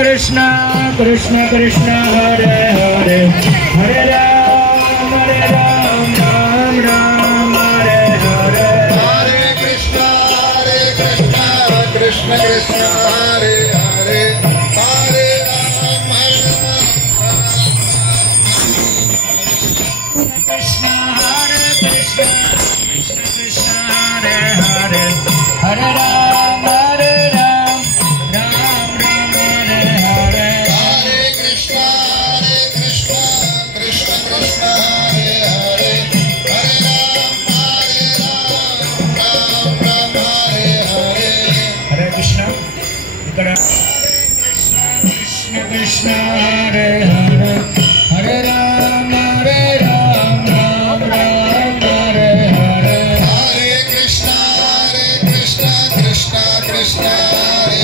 Krishna Krishna Krishna Hare Hare Hare Ram Ram Ram Hare Hare Hare Krishna Krishna Krishna Hare Hare Hare Ram Krishna Hare Krishna Krishna Krishna Hare Hare Hare Ram Krishna Hare Hare Hare Ram Ram Ram Hare Hare Hare Krishna Krishna Krishna Hare